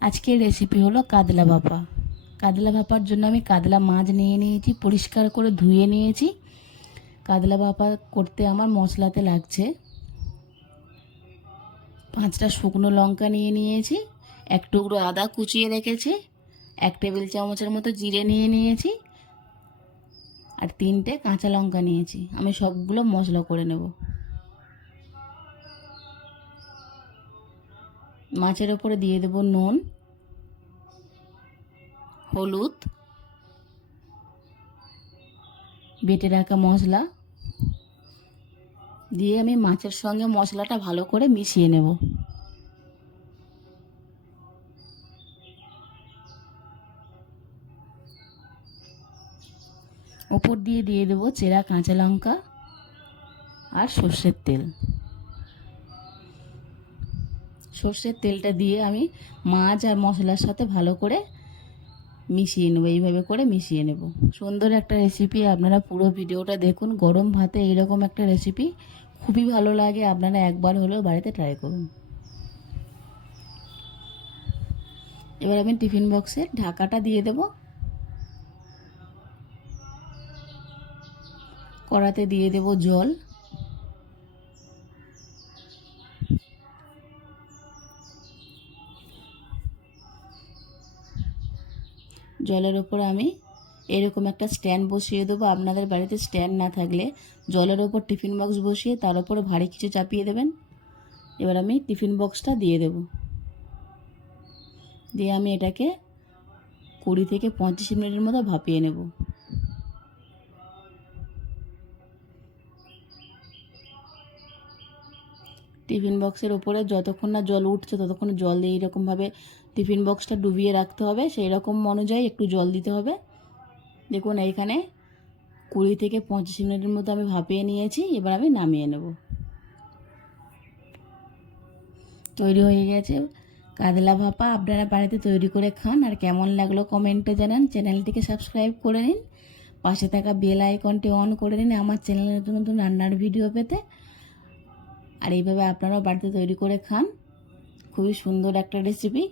আজকের রেসিপি হলো কাতলা ভাপা। কাতলা ভাপার জন্য আমি কাতলা মাছ নিয়ে নিয়েছি, পরিষ্কার করে ধুয়ে নিয়েছি। কাতলা ভাপা করতে আমার মশলাতে লাগছে 5টা শুকনো লঙ্কা নিয়ে নিয়েছি, 1 টুকরো আদা কুচিয়ে রেখেছি, 1 টেবিল চামচের মতো জিরে নিয়ে নিয়েছি, আর 3টে কাঁচা লঙ্কা নিয়েছি। আমি সবগুলো মশলা করে নেব। মাছের ওপরে দিয়ে দেব নুন, হলুদ, বেটে রাখা মশলা দিয়ে আমি মাছের সঙ্গে মশলাটা ভালো করে মিশিয়ে নেব। ওপর দিয়ে দিয়ে দেবো চেরা কাঁচা লঙ্কা আর সর্ষের তেল। সর্ষের তেলটা দিয়ে আমি মাছ আর মশলার সাথে ভালো করে মিশিয়ে নেব। এইভাবে করে মিশিয়ে নেব। সুন্দর একটা রেসিপি, আপনারা পুরো ভিডিওটা দেখুন। গরম ভাতে এইরকম একটা রেসিপি খুবই ভালো লাগে, আপনারা একবার হলেও বাড়িতে ট্রাই করুন। এবার আমি টিফিন বক্সের ঢাকাটা দিয়ে দেব। কড়াতে দিয়ে দেব জল, জলের ওপর আমি এরকম একটা স্ট্যান্ড বসিয়ে দেবো। আপনাদের বাড়িতে স্ট্যান্ড না থাকলে জলের ওপর টিফিন বক্স বসিয়ে তার উপর ভারী কিছু চাপিয়ে দেবেন। এবার আমি টিফিন বক্সটা দিয়ে দেব। দিয়ে আমি এটাকে 20 থেকে 25 মিনিটের মতো ভাপিয়ে নেব। টিফিন বক্সের ওপরে যতক্ষণ না জল উঠছে ততক্ষণ জল দিয়ে এইরকমভাবে টিফিন বক্সটা ডুবিয়ে রাখতে হবে। সেই রকম অনুযায়ী একটু জল দিতে হবে। দেখুন এইখানে 20 থেকে 25 মিনিটের মতো আমি ভাপিয়ে নিয়েছি। এবার আমি নামিয়ে নেব। তৈরি হয়ে গেছে কাতলা ভাপা। আপনারা বাড়িতে তৈরি করে খান, আর কেমন লাগলো কমেন্টে জানান। চ্যানেলটিকে সাবস্ক্রাইব করে নিন, পাশে থাকা বেল আইকনটি অন করে নিন আমার চ্যানেলে নতুন নতুন রান্নার ভিডিও পেতে। আর এইভাবে আপনারাও বাড়িতে তৈরি করে খান। খুবই সুন্দর একটা রেসিপি।